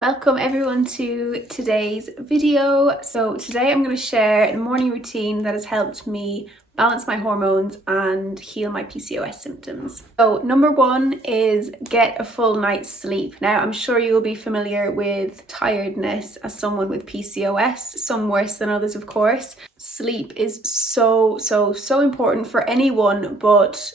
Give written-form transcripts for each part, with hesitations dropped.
Welcome everyone to today's video. So today I'm going to share a morning routine that has helped me balance my hormones and heal my PCOS symptoms. So number one is get a full night's sleep. Now I'm sure you will be familiar with tiredness as someone with PCOS, some worse than others of course. Sleep is so important for anyone, but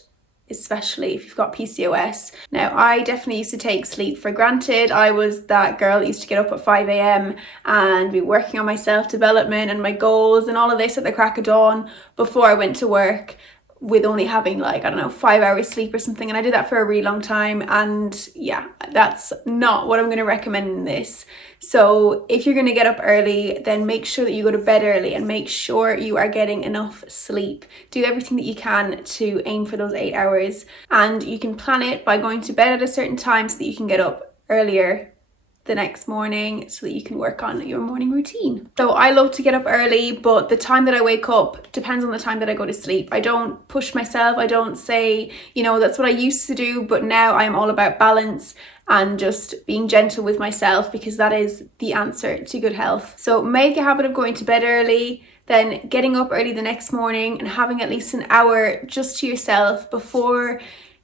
especially if you've got PCOS. Now, I definitely used to take sleep for granted. I was that girl that used to get up at 5 a.m. and be working on my self-development and my goals and all of this at the crack of dawn before I went to work, with only having 5 hours sleep or something. And I did that for a really long time, and yeah, that's not what I'm going to recommend in this. So if you're going to get up early, then make sure that you go to bed early and make sure you are getting enough sleep. Do everything that you can to aim for those 8 hours, and you can plan it by going to bed at a certain time so that you can get up earlier the next morning so that you can work on your morning routine. So I love to get up early, but the time that I wake up depends on the time that I go to sleep. I don't push myself. I don't say, that's what I used to do, but now I'm all about balance and just being gentle with myself, because that is the answer to good health. So make a habit of going to bed early, then getting up early the next morning and having at least an hour just to yourself before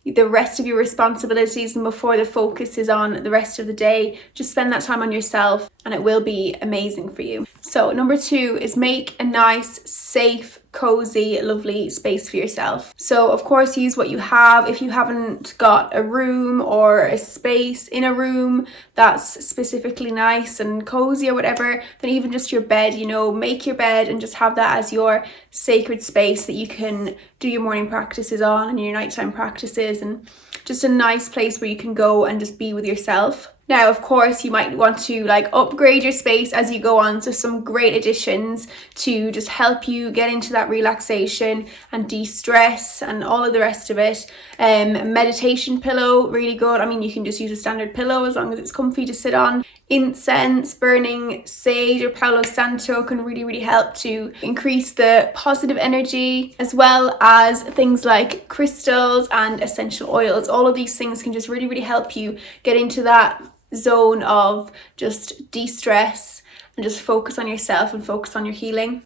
the rest of your responsibilities and before the focus is on the rest of the day. Just spend that time on yourself and it will be amazing for you. So number two is make a nice, safe, cozy, lovely space for yourself. So of course use what you have. If you haven't got a room or a space in a room that's specifically nice and cozy or whatever, then even just your bed, make your bed and just have that as your sacred space that you can do your morning practices on and your nighttime practices, and just a nice place where you can go and just be with yourself. Now, of course, you might want to upgrade your space as you go on. So some great additions to just help you get into that relaxation and de-stress and all of the rest of it. Meditation pillow, really good. I mean, you can just use a standard pillow as long as it's comfy to sit on. Incense, burning sage or Palo Santo can really help to increase the positive energy, as well as things like crystals and essential oils. All of these things can just really help you get into that zone of just de-stress and just focus on yourself and focus on your healing.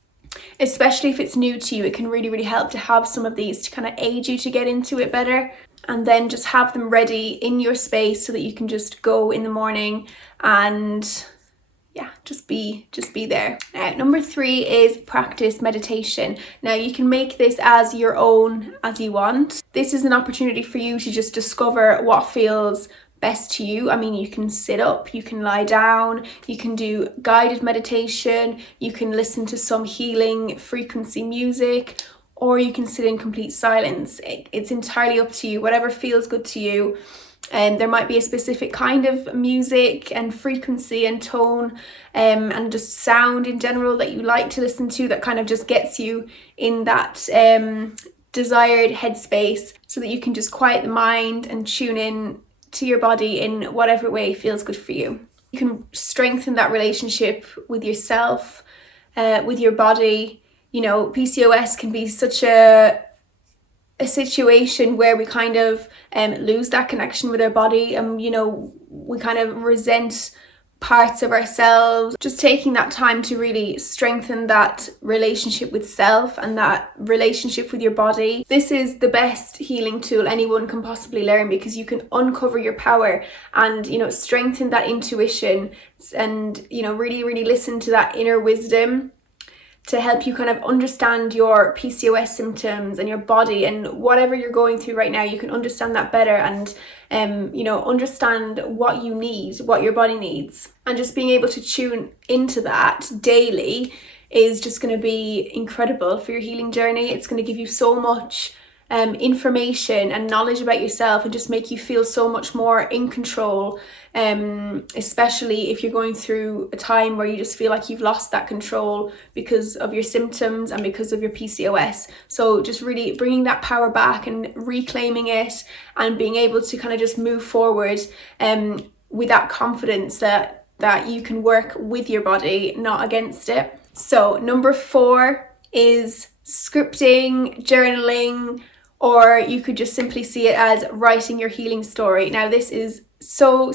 Especially if it's new to you, it can really help to have some of these to kind of aid you to get into it better, and then just have them ready in your space so that you can just go in the morning and just be there. Now, number three is practice meditation. Now, you can make this as your own as you want. This is an opportunity for you to just discover what feels best to you. I mean, you can sit up, you can lie down, you can do guided meditation, you can listen to some healing frequency music, or you can sit in complete silence. It's entirely up to you, whatever feels good to you. And there might be a specific kind of music and frequency and tone and just sound in general that you like to listen to that kind of just gets you in that desired headspace, so that you can just quiet the mind and tune in to your body in whatever way feels good for you. You can strengthen that relationship with yourself, with your body. PCOS can be such a situation where we kind of lose that connection with our body, and we kind of resent parts of ourselves. Just taking that time to really strengthen that relationship with self and that relationship with your body. This is the best healing tool anyone can possibly learn, because you can uncover your power and strengthen that intuition and really listen to that inner wisdom to help you kind of understand your PCOS symptoms and your body, and whatever you're going through right now, you can understand that better and understand what you need, what your body needs. And just being able to tune into that daily is just going to be incredible for your healing journey. It's going to give you so much information and knowledge about yourself and just make you feel so much more in control, especially if you're going through a time where you just feel like you've lost that control because of your symptoms and because of your PCOS. So just really bringing that power back and reclaiming it and being able to kind of just move forward with that confidence that you can work with your body, not against it. So number four is scripting, journaling, or you could just simply see it as writing your healing story. Now, this is so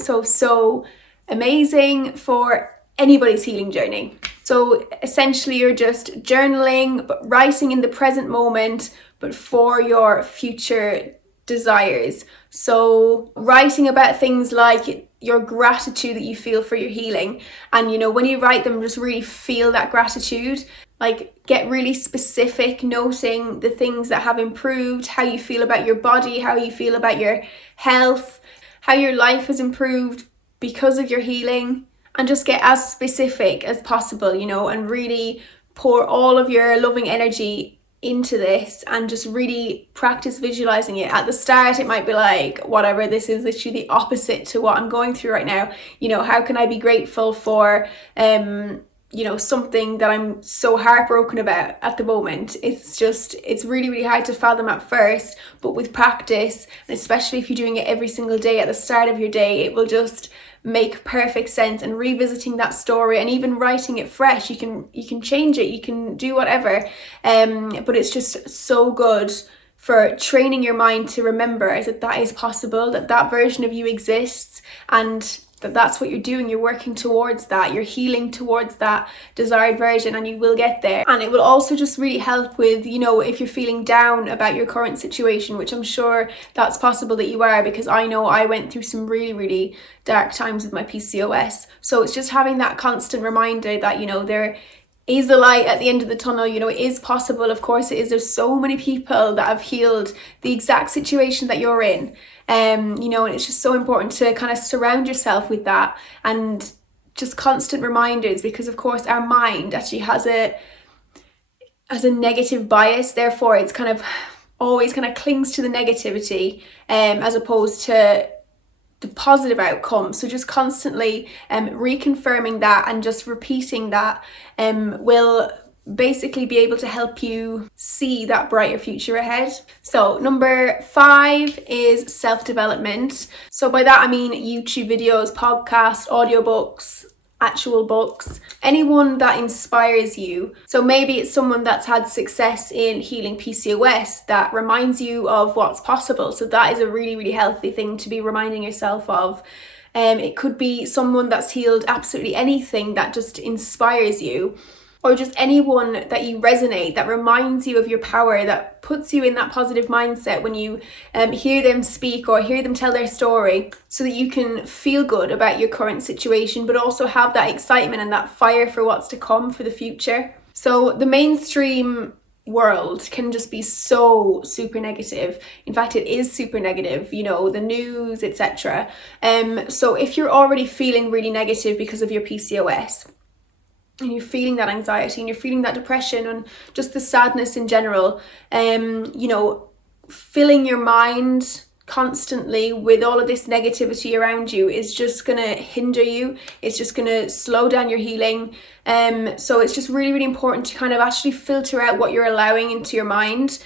amazing for anybody's healing journey. So essentially you're just journaling, but writing in the present moment, but for your future desires. So writing about things like your gratitude that you feel for your healing. And when you write them, just really feel that gratitude. Like, get really specific, noting the things that have improved, how you feel about your body, how you feel about your health, how your life has improved because of your healing. And just get as specific as possible, and really pour all of your loving energy into this, and just really practice visualizing it. At the start, it might be like, whatever, this is literally the opposite to what I'm going through right now. How can I be grateful for something that I'm so heartbroken about at the moment? It's really, really hard to fathom at first, but with practice, and especially if you're doing it every single day at the start of your day, it will just make perfect sense. And revisiting that story and even writing it fresh, you can change it, you can do whatever, but it's just so good for training your mind to remember that is possible, that version of you exists, and that's what you're doing. You're working towards that, you're healing towards that desired version, and you will get there. And it will also just really help with, if you're feeling down about your current situation, which I'm sure that's possible that you are, because I know I went through some really, really dark times with my PCOS. So it's just having that constant reminder that, there is the light at the end of the tunnel. It is possible. Of course it is. There's so many people that have healed the exact situation that you're in. And it's just so important to kind of surround yourself with that, and just constant reminders, because of course our mind actually has a negative bias. Therefore it's kind of always kind of clings to the negativity, as opposed to the positive outcome. So just constantly reconfirming that and just repeating that will basically be able to help you see that brighter future ahead. So number 5 is self-development. So by that I mean YouTube videos, podcasts, audiobooks, actual books, anyone that inspires you. So maybe it's someone that's had success in healing PCOS that reminds you of what's possible. So that is a really, really healthy thing to be reminding yourself of. It could be someone that's healed absolutely anything that just inspires you, or just anyone that you resonate, that reminds you of your power, that puts you in that positive mindset when you hear them speak or hear them tell their story, so that you can feel good about your current situation, but also have that excitement and that fire for what's to come for the future. So the mainstream world can just be so super negative. In fact, it is super negative, the news, etc. So if you're already feeling really negative because of your PCOS, and you're feeling that anxiety and you're feeling that depression and just the sadness in general, filling your mind constantly with all of this negativity around you is just going to hinder you. It's just going to slow down your healing. So it's just really, really important to kind of actually filter out what you're allowing into your mind,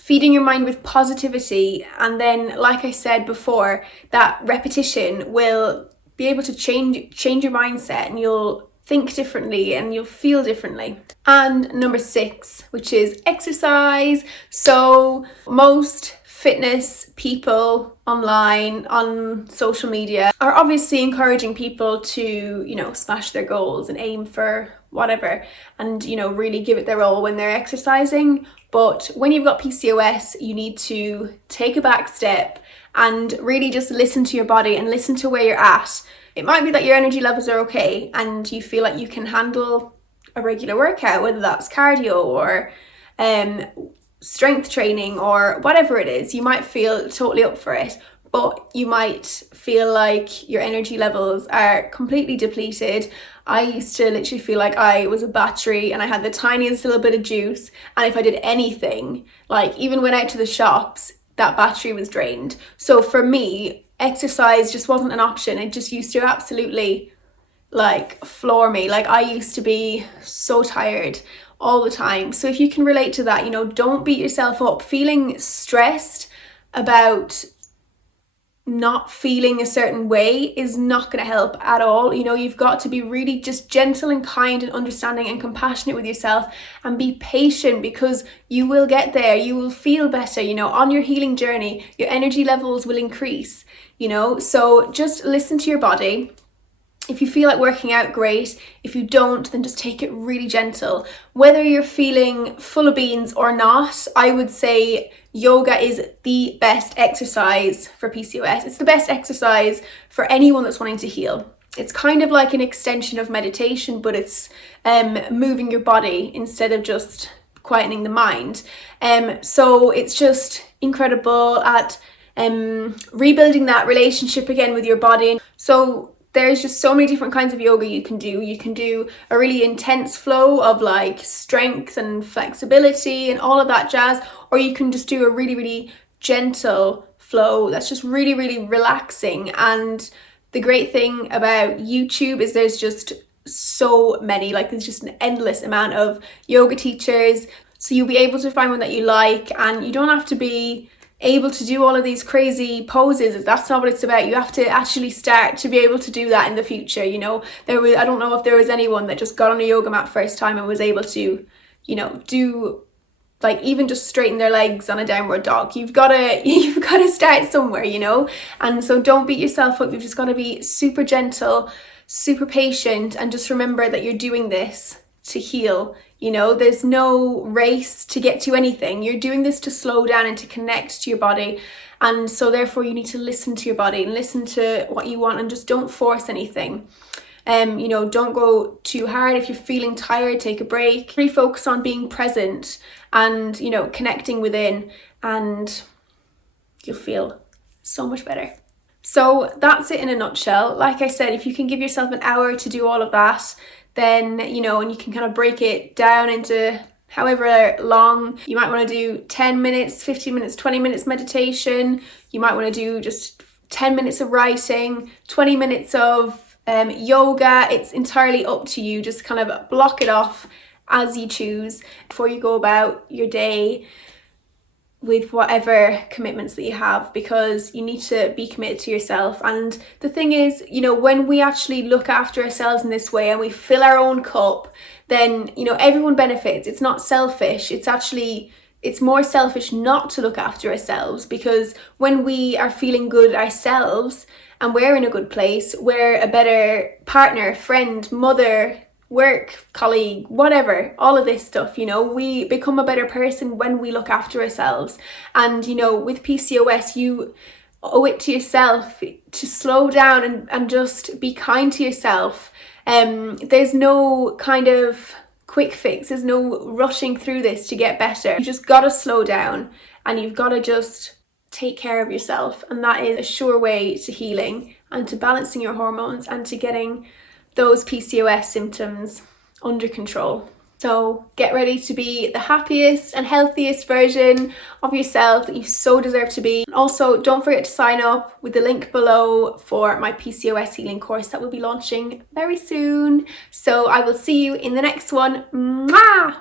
feeding your mind with positivity. And then, like I said before, that repetition will be able to change your mindset, and you'll think differently and you'll feel differently. And number 6, which is exercise. So most fitness people online, on social media, are obviously encouraging people to, smash their goals and aim for whatever, and, really give it their all when they're exercising. But when you've got PCOS, you need to take a back step and really just listen to your body and listen to where you're at. It might be that your energy levels are okay and you feel like you can handle a regular workout, whether that's cardio or strength training or whatever it is. You might feel totally up for it, but you might feel like your energy levels are completely depleted. I used to literally feel like I was a battery and I had the tiniest little bit of juice, and if I did anything, like even went out to the shops, that battery was drained. So for me, exercise just wasn't an option. It just used to absolutely floor me. I used to be so tired all the time. So if you can relate to that, don't beat yourself up. Feeling stressed about not feeling a certain way is not going to help at all. You've got to be really just gentle and kind and understanding and compassionate with yourself, and be patient, because you will get there. You will feel better, on your healing journey. Your energy levels will increase, so just listen to your body. If you feel like working out, great. If you don't, then just take it really gentle. Whether you're feeling full of beans or not, I would say yoga is the best exercise for PCOS. It's the best exercise for anyone that's wanting to heal. It's kind of like an extension of meditation, but it's moving your body instead of just quietening the mind. So it's just incredible at rebuilding that relationship again with your body. So there's just so many different kinds of yoga you can do. You can do a really intense flow of like strength and flexibility and all of that jazz, or you can just do a really, really gentle flow that's just really, really relaxing. And the great thing about YouTube is there's just so many, like there's just an endless amount of yoga teachers. So you'll be able to find one that you like, and you don't have to be able to do all of these crazy poses. That's not what it's about. You have to actually start to be able to do that in the future. You know, I don't know if there was anyone that just got on a yoga mat first time and was able to, you know, do like even just straighten their legs on a downward dog. You've got to start somewhere, you know. And so don't beat yourself up. You've just got to be super gentle, super patient, and just remember that you're doing this to heal. You know, there's no race to get to anything. You're doing this to slow down and to connect to your body. And so therefore you need to listen to your body and listen to what you want, and just don't force anything. You know, don't go too hard. If you're feeling tired, take a break. Really focus on being present and, you know, connecting within, and you'll feel so much better. So that's it in a nutshell. Like I said, if you can give yourself an hour to do all of that, then, you know, and you can kind of break it down into however long. You might want to do 10 minutes, 15 minutes, 20 minutes meditation. You might want to do just 10 minutes of writing, 20 minutes of yoga. It's entirely up to you. Just kind of block it off as you choose before you go about your day with whatever commitments that you have, because you need to be committed to yourself. And the thing is, you know, when we actually look after ourselves in this way and we fill our own cup, then, you know, everyone benefits. It's not selfish. It's more selfish not to look after ourselves, because when we are feeling good ourselves and we're in a good place, we're a better partner, friend, mother, work, colleague, whatever, all of this stuff, you know, we become a better person when we look after ourselves. And, you know, with PCOS, you owe it to yourself to slow down and just be kind to yourself. There's no kind of quick fix. There's no rushing through this to get better. You just gotta slow down, and you've gotta just take care of yourself. And that is a sure way to healing and to balancing your hormones and to getting those PCOS symptoms under control. So get ready to be the happiest and healthiest version of yourself that you so deserve to be. Also, don't forget to sign up with the link below for my PCOS healing course that will be launching very soon. So I will see you in the next one. Mwah!